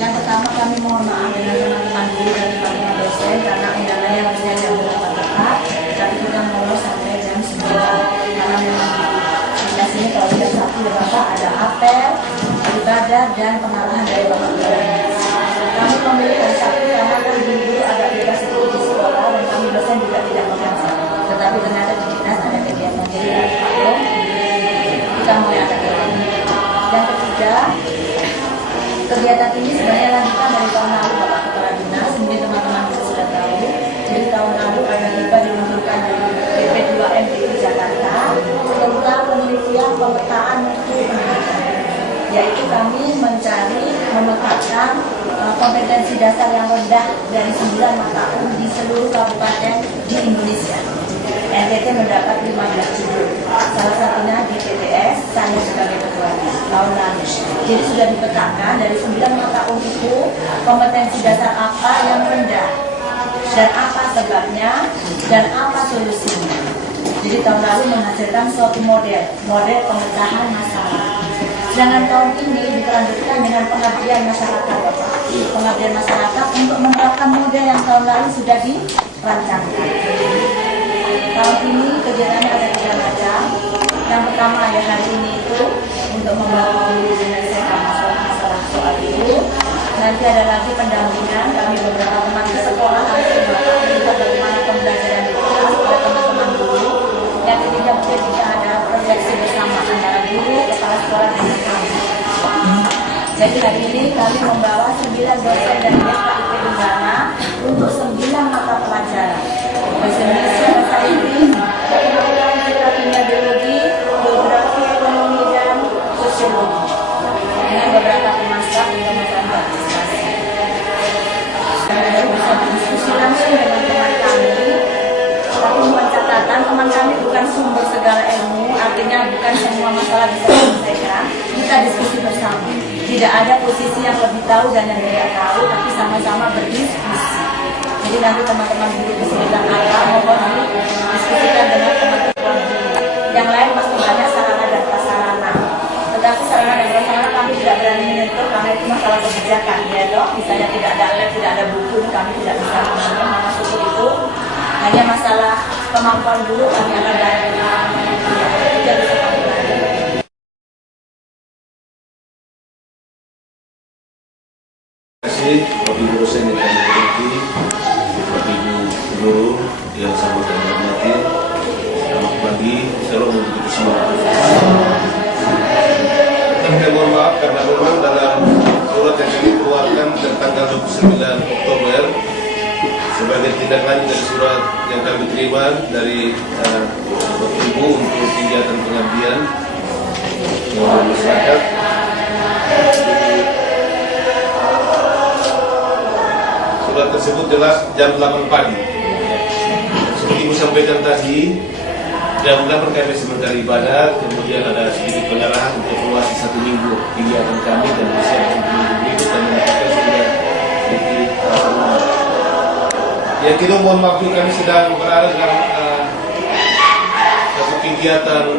Yang pertama kami mohon maaf dengan teman-teman guru dan teman-teman dosen karena undangannya harusnya jam 8 tepat, tapi kita mulai sampai jam 9 karena memang di sini kalau jam 1 ya Bapak ada apel, ibadah dan pengarahan dari Bapak Guru. Kami memilih hari Sabtu karena kan guru agak bebas itu di sekolah dan kami dosen juga tidak mengajar. Tetapi ternyata di dinas ada kegiatan jadi hari Sabtu kita mulai ada kegiatan. Yang ketiga, kegiatan ini sebenarnya lanjutan dari tahun lalu Bapak Kepala Dinas, mungkin teman-teman bisa sudah tahu. Jadi tahun lalu ada tiba diluncurkan dari BP2M DKI Jakarta tentang penelitian pemetaan mutu pendidikan, yaitu kami mencari memetakan kompetensi dasar yang rendah dari 9 mata uang di seluruh kabupaten di Indonesia. NTT mendapat 15 judul, salah satunya di TTS, saya sebagai ketuanya tahun lalu. Jadi sudah dipetakan dari 9 mata uang itu kompetensi dasar apa yang rendah dan apa sebabnya dan apa solusinya. Jadi tahun lalu menghasilkan suatu model pemecahan masalah. Sedangkan tahun ini dilanjutkan dengan pengabdian masyarakat, Bapak. Pengabdian masyarakat untuk menerapkan model yang tahun lalu sudah dirancangkan. Tahun ini kegiatannya ada 3 macam. Yang pertama ya hari ini itu untuk membawa guru menyelesaikan masalah soal itu. Nanti ada lagi pendampingan, kami beberapa teman ke sekolah langsung Bapak melihat bagaimana pembelajaran di kelas oleh teman-teman guru. Yang ketiga mungkin juga ada refleksi bersama antara guru, kepala sekolah dan kami. Jadi hari ini kami membawa 9 dosen dari FKIP Unggana untuk 9 mata pelajaran. Bahasa Indonesia, bahasa Inggris, pengetahuan kita kimia biologi, geografi, ekonomi dan sosiologi. Dengan beberapa pemasak untuk membantu partisipasi. Saya bisa berdiskusi langsung dengan teman kami. Tapi buat catatan, teman kami bukan sumber segala ilmu, artinya bukan semua masalah bisa diselesaikan. Kita diskusi bersama. Tidak ada posisi yang lebih tahu dan yang tidak tahu, tapi sama-sama berdiskusi. Jadi nanti teman-teman guru kesulitan apa, mohon didiskusikan dengan teman-teman guru. Yang lain pasti banyak sarana dan prasarana. Tetapi sarana dan prasarana kami tidak berani menyentuh karena itu masalah kebijakan, ya dok. Misalnya tidak ada lab, tidak ada buku, kami tidak bisa masuk itu. Hanya masalah kemampuan guru kami akan bantu. Tidak bisa kami bantu. Terima kasih Bapak Ibu dosen yang kami hormati, Bapak Ibu guru yang sama kami hormati. Selamat pagi, salam untuk kita semua. Kami mohon maaf karena memang dalam surat yang kami keluarkan tanggal 29 Oktober sebagai tindak lanjut dari surat yang kami terima dari Bapak Ibu untuk kegiatan pengabdian masyarakat. Surat tersebut jelas jam 8 pagi. Seperti Ibu sampaikan tadi, jam 8 kami sebentar ibadat, kemudian ada sedikit pengarahan untuk evaluasi 1 minggu kegiatan kami dan persiapan 1 minggu berikut dan menetapkan sudah sedikit yang kedua, mohon maaf kami sedang berada dalam satu kegiatan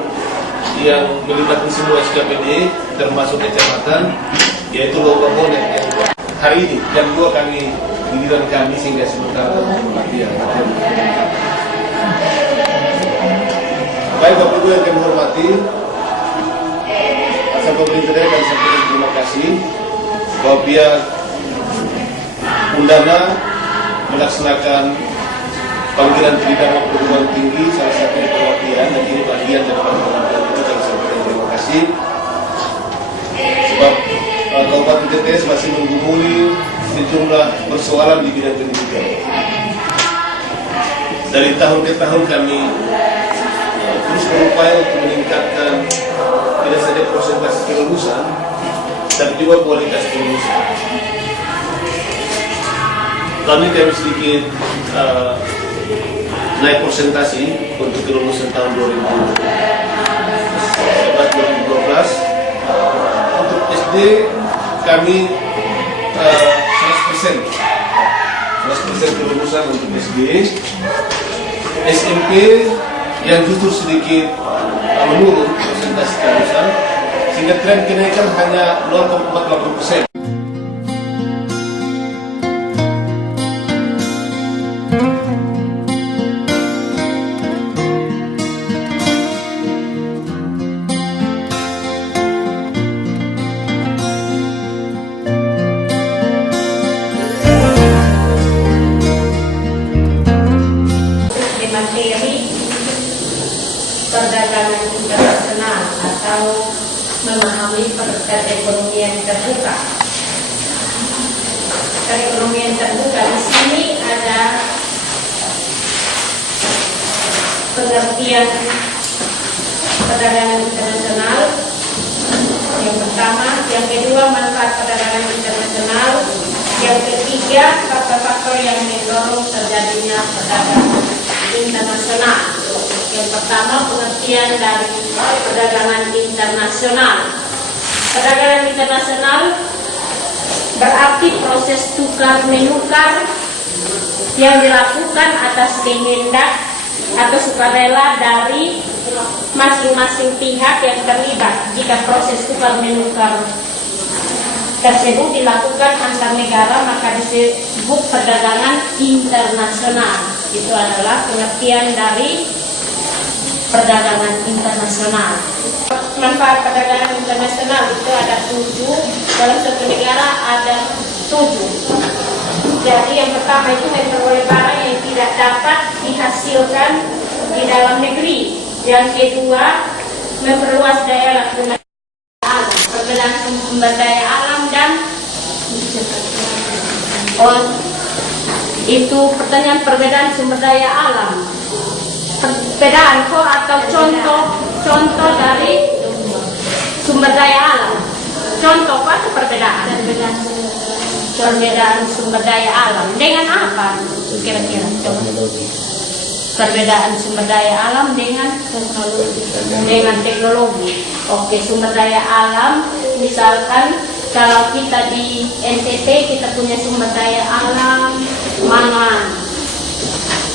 yang melibatkan semua SKPD termasuk kecamatan, yaitu lomba bonek. Hari ini jam 2 kami giliran kami sehingga sebentar latihan. Baik Bapak Ibu yang kami hormati, asal pemerintah daerah kami sampaikan terima kasih bahwa pihak Undana melaksanakan panggilan pendidikan perguruan tinggi salah satunya pelatihan dan ini bagian dari panggilan itu kami sampaikan terima kasih sebab Kabupaten TTS masih menggumuli sejumlah persoalan di bidang pendidikan. Dari tahun ke tahun kami terus berupaya untuk meningkatkan tidak saja persentase kelulusan, tapi juga kualitas kelulusan. Tahun ini kami sedikit naik persentase untuk kelulusan tahun 2011-2012. Untuk SD kami 100% kelulusan untuk SD. SMP yang justru sedikit menurun persentase kelulusan sehingga tren kenaikan hanya 0,48%. memahami perekonomian terbuka. Perekonomian terbuka di sini ada pengertian perdagangan internasional yang pertama, yang kedua manfaat perdagangan internasional, yang ketiga faktor-faktor yang mendorong terjadinya perdagangan internasional. Yang pertama, pengertian dari perdagangan internasional. Perdagangan internasional berarti proses tukar menukar yang dilakukan atas kehendak atau sukarela dari masing-masing pihak yang terlibat. Jika proses tukar menukar tersebut dilakukan antar negara, maka disebut perdagangan internasional. Itu adalah pengertian dari perdagangan internasional. Manfaat perdagangan internasional itu ada 7, dalam satu negara ada 7. Jadi yang pertama itu memperoleh barang yang tidak dapat dihasilkan di dalam negeri. Yang kedua, memperluas daerah guna alam, perbedaan sumber daya alam dan itu pertanyaan perbedaan sumber daya alam. Perbedaan atau contoh dari sumber daya alam. Contoh apa perbedaan? Perbedaan sumber daya alam dengan apa kira-kira? Perbedaan sumber daya alam dengan teknologi. Oke, sumber daya alam misalkan kalau kita di NTT kita punya sumber daya alam mangan.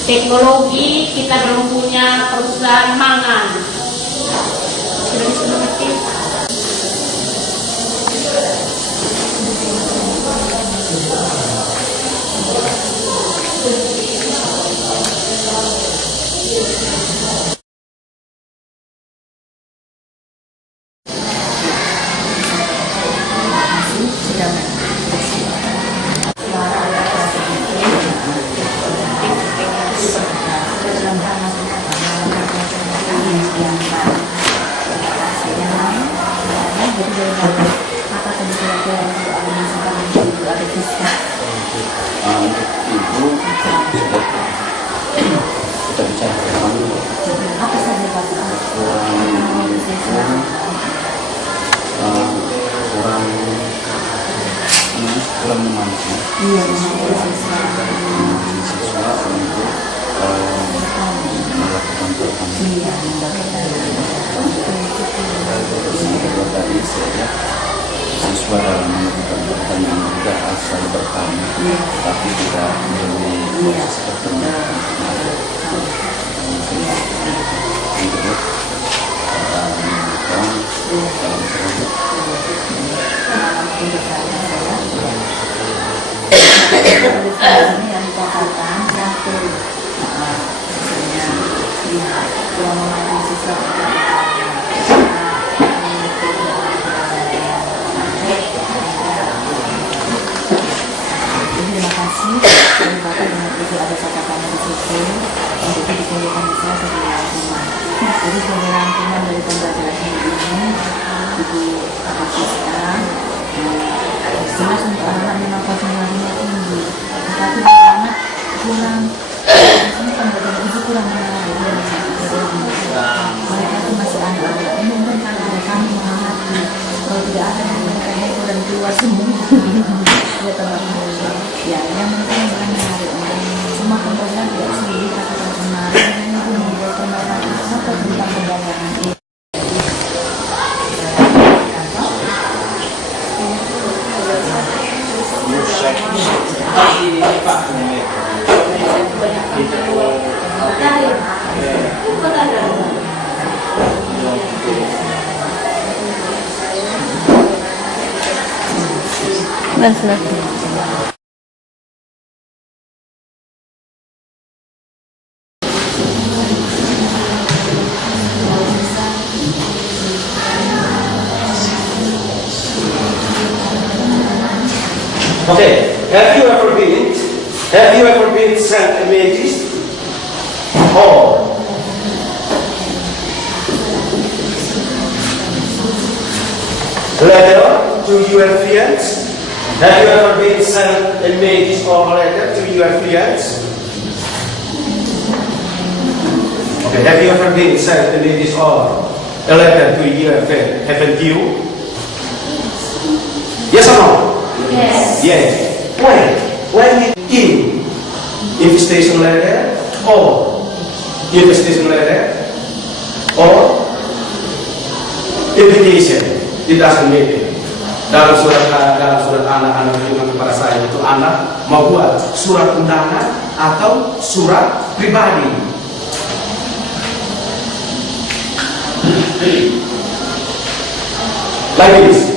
Teknologi kita belum punya perusahaan mangan. Sudah bisa mengerti? kurang memandu siswa untuk melakukan tadi saya siswa dalam melakukan pertanyaan juga asal bertanya tapi tidak melalui proses pertemuan untuk dalam selanjutnya ini yang dikatakan satu yang memandu siswa terima kasih dari Bapak dengan Ibu ada catatannya di situ untuk itu dikumpulkan di saya sebagai rangkuman. Jadi sebagai rangkuman dari pembelajaran ini Ibu Siska jelas untuk anak-anak memang konsentrasinya tinggi, tetapi anak kurang pembelajaran itu kurang menarik. Mereka itu masih anak-anak. Ini mungkin karena ada kami menghadapi kalau tidak ada mereka heboh dan keluar semua. Ya teman-teman. Ya yang penting bukan menarik. Semua pembelajaran tidak sulit atau menarik. Ini pun membuat pembelajaran apa tentang pembelajaran ini. Okay, have you ever been sent images? letter to your friends? Have you ever been sent a message or letter to your friends? Okay, have you ever been sent a message or a letter to your friend? Haven't you? Yes or no? Yes. Yes. When in invitation letter or invitation letter or invitation, it doesn't matter. Dalam surat anak-anak firman kepada saya itu anak mau buat surat undangan atau surat pribadi. Like this.